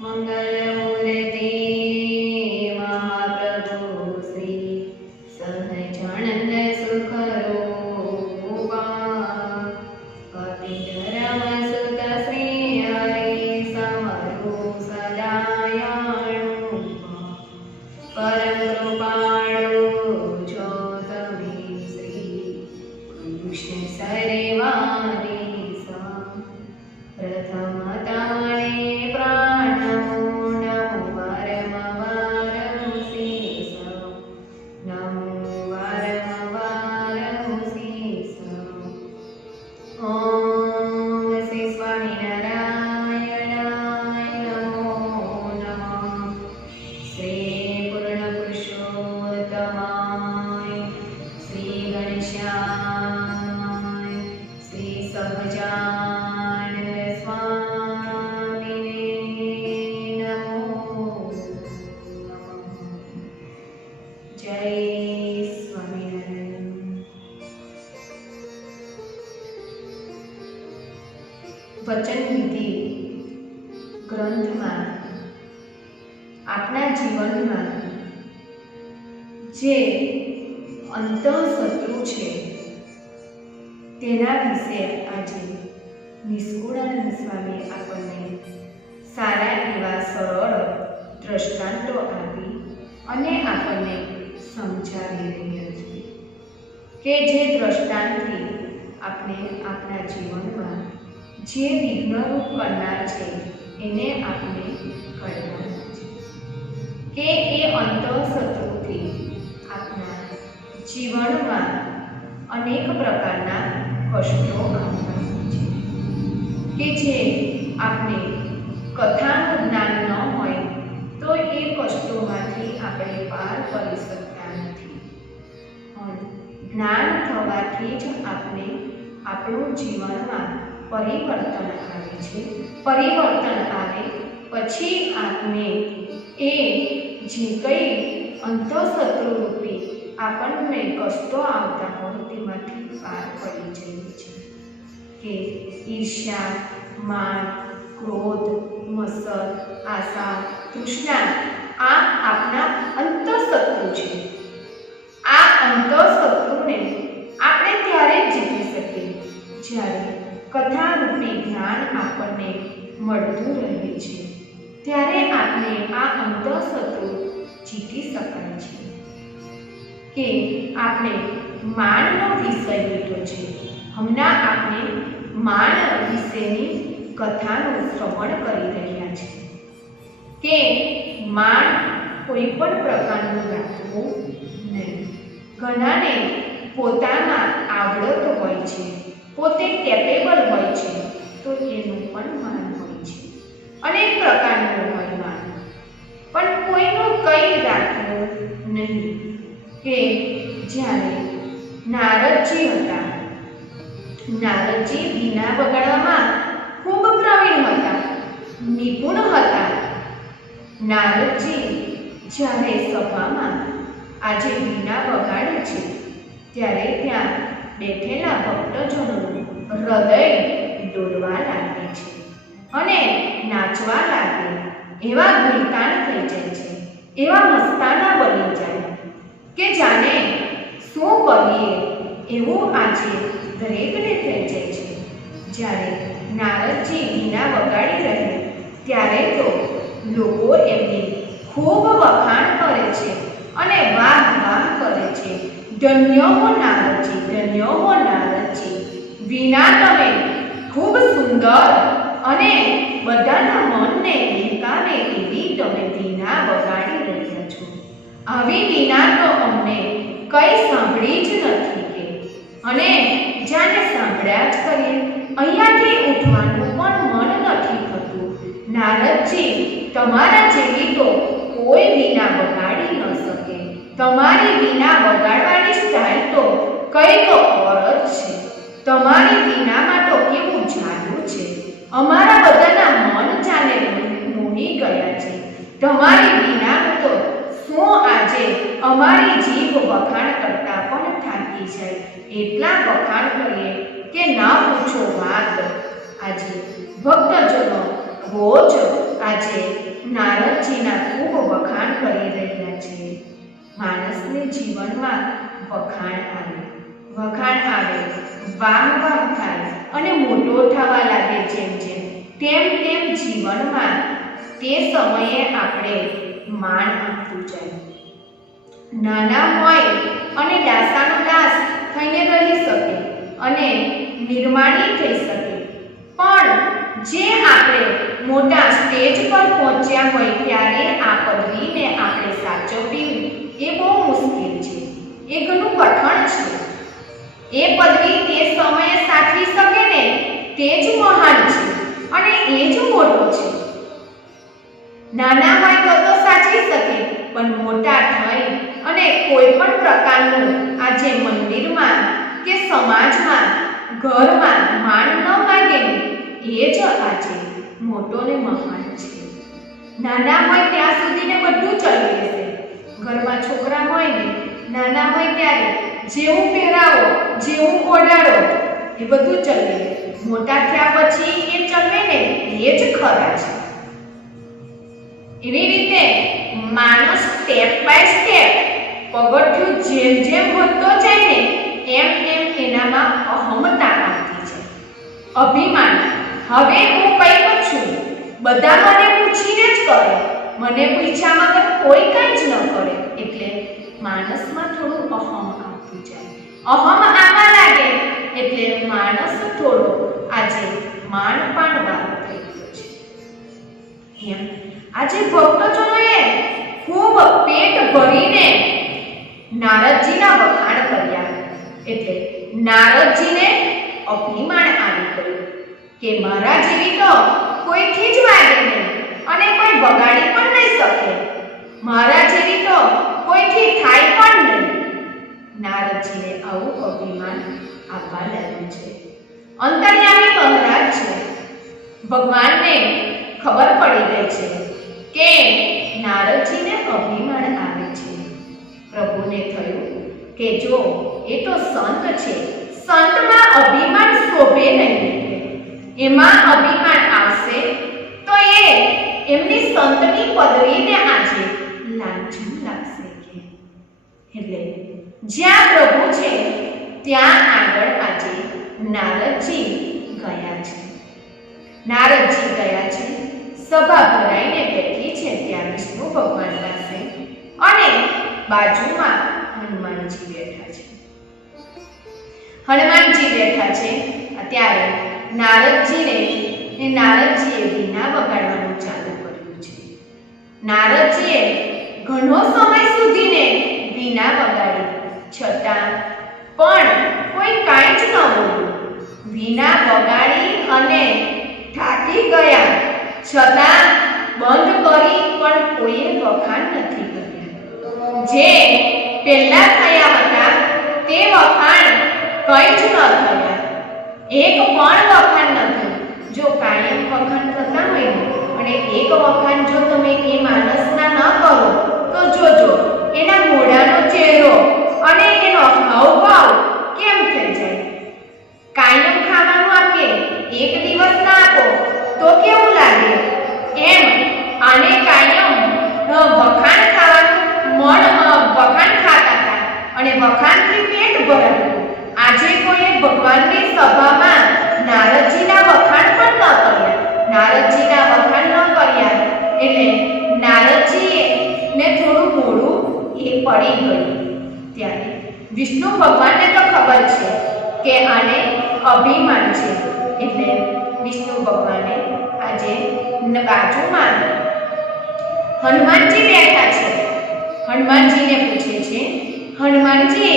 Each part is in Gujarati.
મંગલમૂર્તિ મહાપ્રભુ શ્રી સહજાનંદ સુખરૂપા કપિધરમ સુત શ્રી હરિ સમરુ સદાયાણુ પરમ કૃપાળુ છો તમે શ્રી કૃષ્ણ સરેવારી પ્રથમ તાણે પ્રાણમો નમો વારમ વારમ શીસ નમો વારમ વારમ શીસ ઓમ શ્રી સ્વામિનારાયણાય નમો નમઃ શ્રી પૂર્ણ પુરુષોત્તમાય શ્રી ગણેશાય શ્રી સહજાનંદ સ્વામીને નમો નમઃ. જય સ્વામિનારાયણ. વચન વિધિ ગ્રંથમાં આપણા જીવનમાં જે અંતઃશત્રુ છે તેના વિશે આજે નિષ્કુળાનંદ સ્વામી આપણને સારા એવા સરળ દ્રષ્ટાંતો આપી અને આપણને સમજાવી રહ્યા છે કે જે દ્રષ્ટાંતથી આપણે આપણા જીવનમાં જે વિઘ્નરૂપ કરનાર છે એને આપણે કરવાના છે કે એ અંતઃશત્રુથી આપણા જીવનમાં અનેક પ્રકારના કષ્ટો આવતા હોય છે કે જે આપણે કથાનું જ્ઞાન ન હોય તો એ કષ્ટોમાંથી આપણે પાર કરી શકતા નથી. પણ જ્ઞાન થવાથી જ આપણે આપણું જીવનમાં પરિવર્તન આવે છે. પરિવર્તન આવે પછી આપણે એ જે કંઈ અંતઃશત્રુ રૂપી આપણને કષ્ટો આવતા હોય તેમાંથી પાર પડી જઈએ છીએ કે ઈર્ષ્યા, માન, ક્રોધ, મત્સર, આશા, તૃષ્ણા આ આપણા અંતઃશત્રુ છે. આ અંતઃશત્રુને આપણે ત્યારે જ જીતી શકીએ જ્યારે કથારૂપી જ્ઞાન આપણને મળતું રહે છે. ત્યારે આપણે આ અંતઃશત્રુ જીતી શકાય છે. કે આપણે માણનો વિષય લીધો છે. હમણાં આપણે માણ વિશેની કથાનું શ્રવણ કરી રહ્યા છીએ કે માણ કોઈ પણ પ્રકારનું રાખવું નહીં. ઘણાને પોતામાં આવડત હોય છે, પોતે કેપેબલ હોય છે, તો એનું પણ માન હોય છે. અનેક પ્રકારનું હોય માન, પણ કોઈનું કંઈ રાખવું નહીં. કે જ્યારે નારદજી હતા, નારદજી વીણા વગાડવામાં ખૂબ પ્રવીણ હતા, નિપુણ હતા. નારદજી જ્યારે સભામાં આજે વીણા વગાડે છે ત્યારે ત્યાં બેઠેલા ભક્તજનોનું હૃદય ડોલવા લાગે છે અને નાચવા લાગે, એવા ગુલકાન થઈ જાય છે, એવા મસ્તાના બની જાય કે જાણે શું કરીએ એવું આજે દરેકને થઈ જાય છે. જ્યારે નારદજી વીણા વગાડી રહે ત્યારે તો લોકો એમની ખૂબ વખાણ કરે છે અને વાહ વાહ કરે છે. ધન્ય હો નારદજી, ધન્ય હો નારદજી, વીણા તમે ખૂબ સુંદર અને બધાના મનને બહેકાવે એવી તમે વીણા વગાડી રહ્યા છો. આવી વીણા તો અમને કંઈ સાંભળી જ નથી કે, અને જાણે સાંભળ્યા જ કરીએ અહીંયાથી ઉઠવાનું પણ મન નથી થતું. નારદજી, તમારા જેવી તો કોઈ વીણા વગાડી ન શકે. તમારી વીણા વગાડવાની સ્ટાઇલ તો કંઈક ઓર જ છે. તમારી વીણામાં તો કેવું જાદુ છે. અમારા બધાના મન જાણે મોહી ગયા છે. તમારી વીણાનું તો શું આજે અમારી જીભ વખાણ કરતા પણ થાકી જાય એટલા વખાણ કરીએ કે ના પૂછો વાત. આજે ભક્તજનો રોજ આજે નારદજીના ખૂબ વખાણ કરી રહ્યા છે. માણસને જીવનમાં વખાણ આવે, વાહ થાય અને મોટો થવા લાગે. જેમ તેમ જીવનમાં તે સમયે આપણે માન આપતું જાય. નાના હોય અને દાસાનો દાસ થઈને રહી શકે અને નિર્માણી થઈ શકે, પણ જે આપણે મોટા સ્ટેજ પર પહોંચ્યા હોય ત્યારે આ પદવીને આપણે સાચવવી એ બહુ મુશ્કેલ છે, એ ઘણું કઠણ છે. એ પદવી તે સમયે સાચવી શકે ને તે જ મહાન છે અને એ જ મોટો છે. નાના હોય તો સાચવી શકે, પણ મોટા થઈ અને કોઈ પણ પ્રકારનું આજે મંદિરમાં કે સમાજમાં ઘરમાં માન ન માગે એ જ આજે મોટો ને મહાન છે. નાના હોય ત્યાં સુધી ને બધું ચલી રહેશે. ઘરમાં છોકરા હોય ને નાના હોય ત્યારે જેવું પહેરાવો જેવું ઓડાડો એ બધું ચલે. મોટા થયા પછી એ ચલવે ને એ જ ખરા છે. એવી રીતે માણસ સ્ટેપ બાય સ્ટેપ પગથિયું જેમ વધતો જાય ને એમ એનામાં અહમતા આવતી છે, અભિમાન. હવે હું કંઈ પણ છું, બધા મને પૂછીને જ કરે, મને પૂછ્યા વગર કોઈ કંઈ જ ન કરે. એટલે માણસમાં થોડું અહમ આવતું જાય. અહમ આવવા લાગે એટલે માણસ થોડો આજે માન પાણવાળો થઈ ગયો છે. એમ આજે ભક્તજનોએ ખૂબ પેટ ભરીને નારદજીના વખાણ કર્યા. એટલે નારદજીને અભિમાન આવી ગયું કે મારા જેવી તો કોઈથી જ વાગે નહીં અને કોઈ બગાડી પણ નહીં શકે, મારા જેવી તો કોઈથી થાય પણ નહીં. નારદજીને આવું અભિમાન આપવા લાગ્યું છે. અંતર્યામી મહારાજ છે. ભગવાનને ખબર પડી ગઈ છે કે નારદજીને અભિમાન આવે છે. પ્રભુને થયું કે જો એ તો સંત છે, સંતમાં અભિમાન શોભે નહીં, એમાં અભિમાન આવશે તો એમની સંતની પદવીને આજે લાંછન લાગશે. એટલે જ્યાં પ્રભુ છે ત્યાં આગળ આજે નારદજી ગયા છે. સભા ભરાઈને બેઠી છે ત્યાં વિષ્ણુ ભગવાન પાસે અને બાજુમાં હનુમાનજી બેઠા છે. ત્યારે નારદજીએ વીણા વગાડવાનું ચાલુ કર્યું છે. નારદજીએ ઘણો સમય સુધીને વીણા વગાડી, છતાં પણ કોઈ કાંઈ જ ન બોલ્યું. વીણા વગાડી અને થાકી ગયા છતાં બંધ કરી પણ કોઈએ વખાણ નથી કર્યા. જે પહેલા થયા હતા તે વખાણ કંઈ જ ન થયા, એક પણ વખાણ ન થયું. જો કાયમ વખાણ થતા હોય અને એક વખાણ જો તમે એ માણસના ન કરો તો જોજો એના મોઢાનો ચહેરો અને એનો હાવભાવ કેમ થઈ જાય. કાયમ ખાવાનું આપીએ, એક દિવસ ના આપો તો કેવું લાગે, એમ આને કાયમ વખાણ ખાવાનું વખાણ ખાતા હતા અને વખાણથી પેટ ભરાતું. આજે કોઈએ ભગવાનની સભામાં નારદજીના વખાણ પણ ન કર્યા. એટલે નારદજીને થોડું મોડું પડી ગયું. ત્યારે વિષ્ણુ ભગવાનને તો ખબર છે કે આને અભિમાન છે. એટલે વિષ્ણુ ભગવાને આજે બાજુમાં હનુમાનજી બેઠા છે. હનુમાનજીને પૂછે છે, હનુમાનજી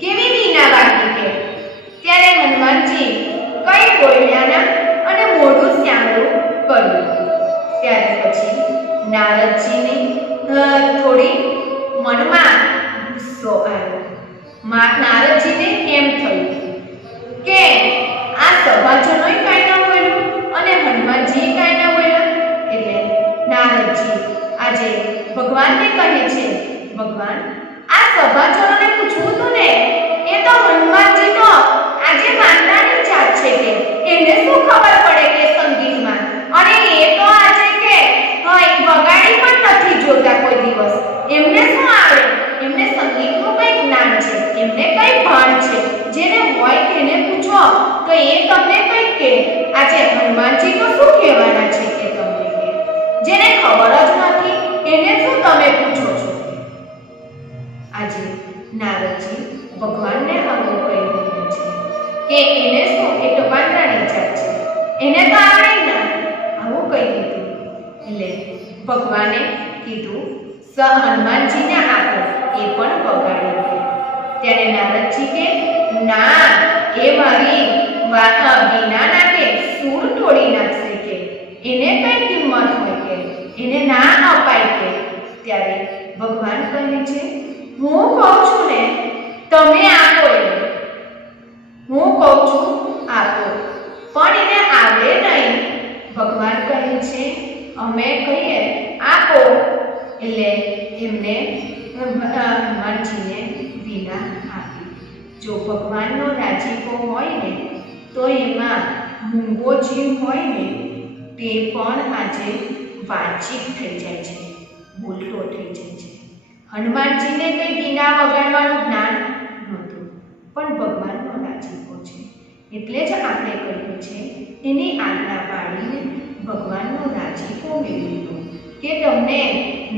કેવી વીણા વાગી કે? ત્યારે હનુમાનજી કઈ બોલ્યા ના અને મોઢું શ્યામળું કર્યું. ત્યારે પછી નારદજીને થોડી મનમાં ગુસ્સો આવ્યો. નારદજીને એમ થયું કે આ સભાજનોય કાંઈ ન બોલ્યું અને હનુમાનજી કાંઈ ન બોલ્યા. એટલે નારદજી આજે ભગવાનને કહે છે, ભગવાન આ સભાજનોને પૂછવું હતું ને, એ તો હનુમાનજી તો આજે માનતાની જાત છે કે એને શું ખબર પડે કે સંગીતમાં, અને એ તો ભગવાને કીધું હનુમાનજીને આપો, એ પણ બગાડી દે. ત્યારે નારદજી કે ના, એ મારી વીણાના કે સૂર તોડી નાખશે, કે એને કઈ કિંમત હોય, કે એને ના અપાય. કે ત્યારે ભગવાન કહે છે હું કહું છું ને તમે આપો, હું કહું છું આપો, પણ એને આવડે નહીં. ભગવાન કહે છે અમે કહીએ આપો, એટલે એમને હનુમાનજીને વીણા આપી. જો ભગવાનનો રાજીપો હોય ને તો એમાં મૂંગો જીવ હોય ને તે પણ આજે વાતચીત થઈ જાય છે, બોલતો થઈ જાય છે. હનુમાનજીને કંઈ વીણા વગાડવાનું જ્ઞાન નહોતું, પણ ભગવાનનો રાજીપો છે એટલે જ આપણે કહીએ છીએ એની આજ્ઞા પાડીને ભગવાનનો રાજીપો મેળવી લો. કે તમને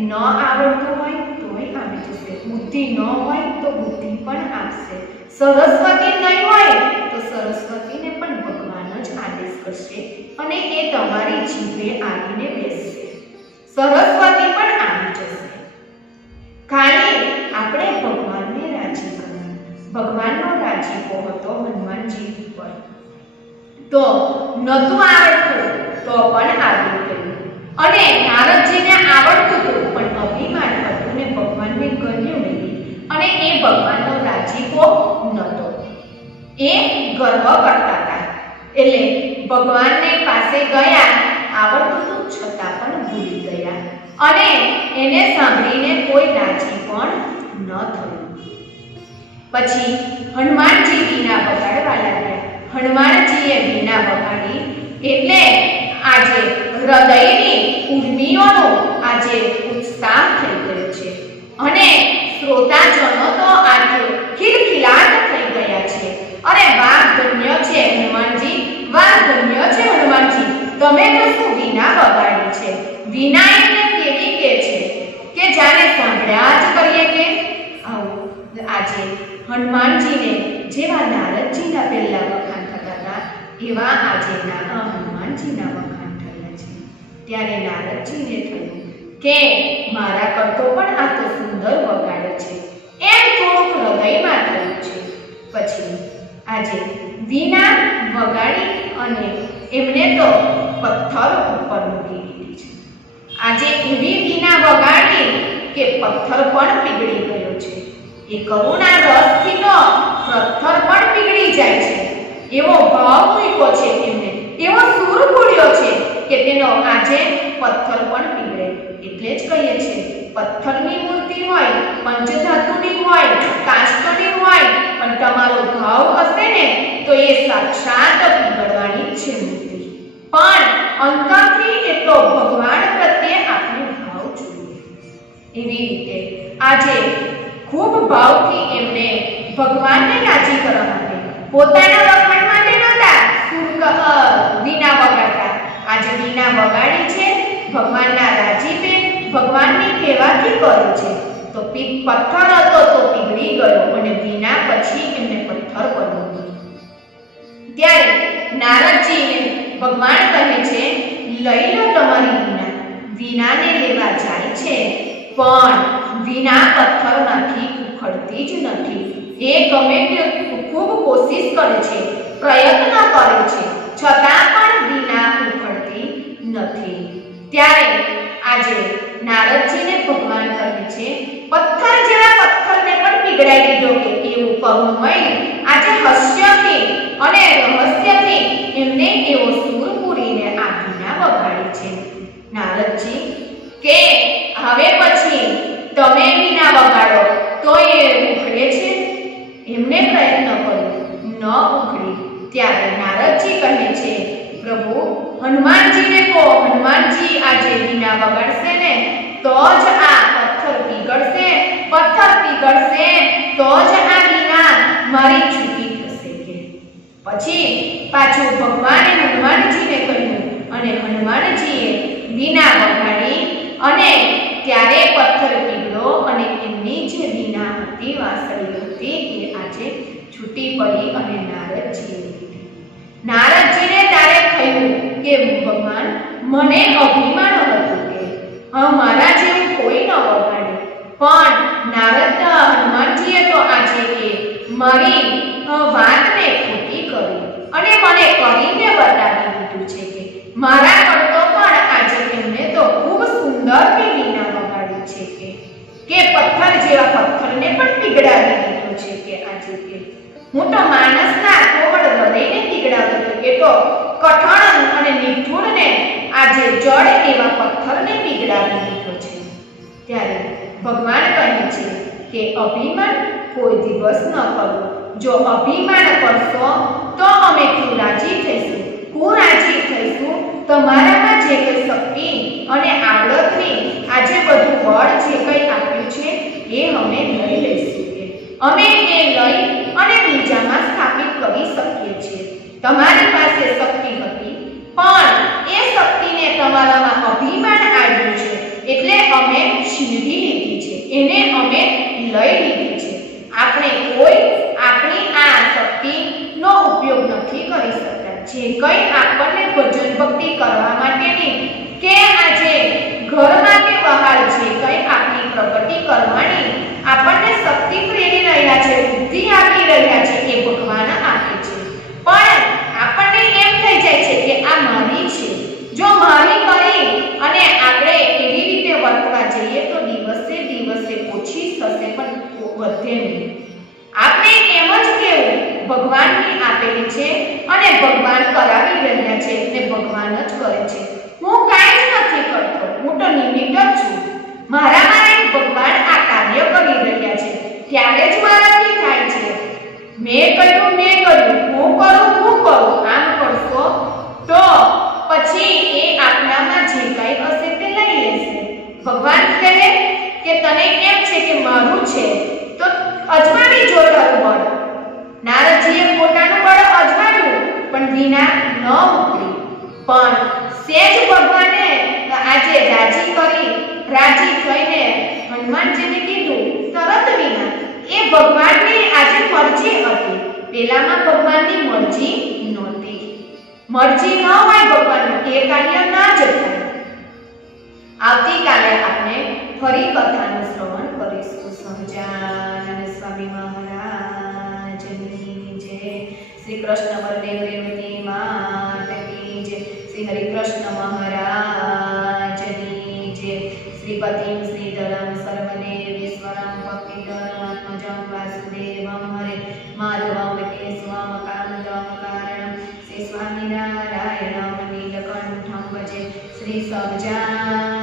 ન આવડતું હોય તોય આવી જશે, બુદ્ધિ ન હોય તો બુદ્ધિ પણ આપશે, સરસ્વતી નહીં હોય તો સરસ્વતીને પણ ભગવાન જ આદેશ કરશે અને એ તમારી જીભે આવીને બેસશે, સરસ્વતી પણ આવી જશે. ખાલી આપણે ભગવાનને રાજી કરવાનું. ભગવાનનો રાજીપો હતો હનુમાનજી ઉપર, તો નહોતું આવડતું તો પણ આવી ગયું. અને નારદજીને આવડતું હતું પણ અભિમાન હતું ને ભગવાનને ગમ્યું નહીં, અને એ ભગવાનનો રાજીપો નહોતો, એ ગર્વ કરતા હતા. એટલે ભગવાનને પાસે ગયા, આવડતું હતું છતાં પણ ભૂલી ગયા, અને એને સાંભળીને કોઈ રાજી પણ ન થયું. પછી હનુમાનજી વીણા વગાડવા લાગ્યા. હનુમાનજીએ વીણા વગાડી એટલે આજે હૃદયની ઉર્મિઓનો આજે ઉત્સાહ થઈ ગયો છે, અને શ્રોતાજનો તો આજે ખિલખિલાટ થઈ ગયા છે. અરે વાહ, ધન્ય છે હનુમાનજી, વાહ, ધન્ય છે હનુમાનજી, તમે તો શું વીણા વગાડી છે. વીણા એટલે કેવી કે છે કે જાણે સાંભળ્યા જ કરીએ. કે આવું આજે હનુમાનજીને જેવા નારદજીના પહેલા વખાણ થતા હતા એવા આજે હનુમાનજીના વખાણ થયા છે. ત્યારે નારદજીને થયું કે મારા કરતો પણ આ તો સુંદર વગાડે છે, એમ થોડુંક હૃદયમાં થયું છે. પછી આજે વીણા વગાડી અને એમને તો પથ્થર ઉપર મૂકી દીધી છે. આજે એવી વીણા વગાડી કે પથ્થર પણ પીગળી ગયો છે. એ કરુણા રસથી તો પથ્થર પણ પીગળી જાય છે, એવો ભાવ મૂક્યો છે એમને, એવો સૂર બોલ્યો છે કે તેનો આજે પથ્થર પણ પીગળે. એટલે જ કહીએ છીએ પથ્થરની મૂર્તિ હોય, પંચધાતુની હોય, કાષ્ટની હોય, પણ તમારો ભાવ હશે ને તો એ સાક્ષાત પીગળવાની છે મૂર્તિ. પણ અંતરથી એટલો ભગવાન પ્રત્યે આપણે ભાવ જોઈએ. એવી રીતે આજે ખૂબ ભાવથી એમને ભગવાનને રાજી કરવા માટે, પોતાના વખાણ માટે નહોતા વીણા વગાડતા. આજે વીણા વગાડી છે ભગવાનના રાજીપે, ભગવાનની કહેવાથી કરી છે. તો પથ્થર હતો તો પીગળી ગયો, અને વીણા પછી એમને પથ્થર બન્યો. ત્યારે નારદજીને ભગવાન કહે છે લઈ લો તમારી વીણા. વીણાને લેવા જાય છે પણ વીણા પથ્થરમાંથી ઉખડતી જ નથી. એ ગમે તે ખૂબ કોશિશ કરે છે, પ્રયત્ન કરે છે, છતાં પણ વીણા ઉખડતી નથી. ત્યારે આજે નારદજીને ભગવાન કહે છે પથ્થર જેવા પથ્થરને પણ પીગળાઈ દીધો. કે એવું કરુણમય આજે હાસ્યથી અને રહસ્યથી એમને એવો સૂર પૂરીને આ વીણા વગાડી છે. નારદજી કે હવે પછી તમે વીણા વગાડો તો એ ઉખડે છે. એમને પ્રયત્ન કર્યો, ન ઉખડી. ત્યારે નારદજી કહે છે પ્રભુ હનુમાનજીને કહો, હનુમાનજી આજે વીણા વગાડશે ને તો જ આ પથ્થર પીગળશે, પથ્થર પીગળશે તો જ આ વીણા મારી છૂટી થશે. કે પછી પાછું ભગવાને હનુમાનજીને કહ્યું, અને હનુમાનજીએ વીણા વગાડી, અને ત્યારે પથ્થર પીગળ્યો, અને એમની જે વીણા હતી, વાંસળી હતી, એ આજે છૂટી પડી અને નારદજીએ લીધી. નારદજીને ત્યારે થયું કે ભગવાન મને અભિમાન હતું કે મારા જેવું કોઈ ન વગાડે. પણ નારદ હનુમાનજીએ તો આજે કે મારી વાતને ખોટી કરી અને મને કરીને બતાવી દીધું છે કે મારા કરતો પણ આજે એમને તો ખૂબ સુંદર વીણા વગાડી છે કે પથ્થર જેવા પથ્થરને પણ પીગળાવી દીધો છે કે આજે કે હું તો માણસના કોમળ હૃદયને પીગળાવી દીધો, એ તો કઠણ અને નિઠુરને આજે જળ એવા પથ્થરને પીગળાવી દીધો છે. ત્યારે ભગવાન કહે છે કે અભિમાન કોઈ દિવસ ન કરો. જો અભિમાન કરશો તો અમે રાજી થઈશું, રાજી થઈશું. તમારામાં જે કઈ શક્તિ અને આવડતની આજે બધું બળ જે કઈ આપ્યું છે એ અમે લઈ લઈશું. અમે એ લઈ અને બીજામાં સ્થાપિત કરી શકીએ છીએ. તમારી પાસે શક્તિ હતી પણ એ શક્તિને તમારામાં અભિમાન આવ્યું છે એટલે અમે છીનવી લીધી છે, એને અમે લઈ લીધી છે. આપણે કોઈ આપણી આ શક્તિનો ઉપયોગ નથી કરી શકતા. જે કંઈ આપણને ભજન ભક્તિ કરવા માટેની કે આજે ઘરમાં કે બહાર જે કંઈ આપણી પ્રગતિ કરવાની આપણને શક્તિ પ્રેરી રહ્યા છે, બુદ્ધિ આપી રહ્યા છે એ ભગવાન આપે છે. પણ આપણને એમ થઈ જાય છે કે આ મારી છે, જો મારી કરી અને આપણે એવી રીતે વર્તવા જઈએ તો દિવસે દિવસે ઓછી થશે પણ વધે નહીં. આપણે એમ જ કેવું ભગવાનની આપેલી છે અને ભગવાન કરાવી રહ્યા છે અને ભગવાન જ કરે છે. હું કાંઈ જ નથી કરતો, હું તો નિમિત્ત જ છું. મારામાં ભગવાન આ કાર્ય કરી રહ્યા છે ત્યારે જ મારાથી થાય છે. મેં કર્યું, હું કરું. આમ કરશો તો પછી એ આપનામાં જે કંઈ હશે તે લઈ લેશે. ભગવાન કહે કે તને કેમ છે કે મારું છે તો અજમાવી જો તારું બળ. નારદજીએ પોતાનું બળ અજમાવ્યું પણ વીણા ન ઉપડી. પણ સેજ ભગવાને આજે રાજી થઈને હનુમાનજીને કીધું તરત વીણા. એ ભગવાનની આજે મરજી હતી, પેલામાં ભગવાનની મરજી નહોતી. મરજી ન હોય ભગવાનનું એ કાર્ય ના જ થાય. આવતીકાલે આપણે ફરી કથાનું શ્રવણ કરીશું. સહજાનંદ સ્વામી મહારાજની જય. શ્રી કૃષ્ણ બળદેવ રેવતી માતા કી જય. શ્રી હરિકૃષ્ણ મહારાજની જય. શ્રીપતિમ શ્રીધરમ સર્વદેવેશ્વરમ ભક્તિધરમાત્મજં વાસુદેવમ હરે માધવમ કેશવમ કાંતમ કારણમ શ્રી સ્વામિનારાયણમ નીલકંઠમ ભજે. શ્રી સહજાનંદ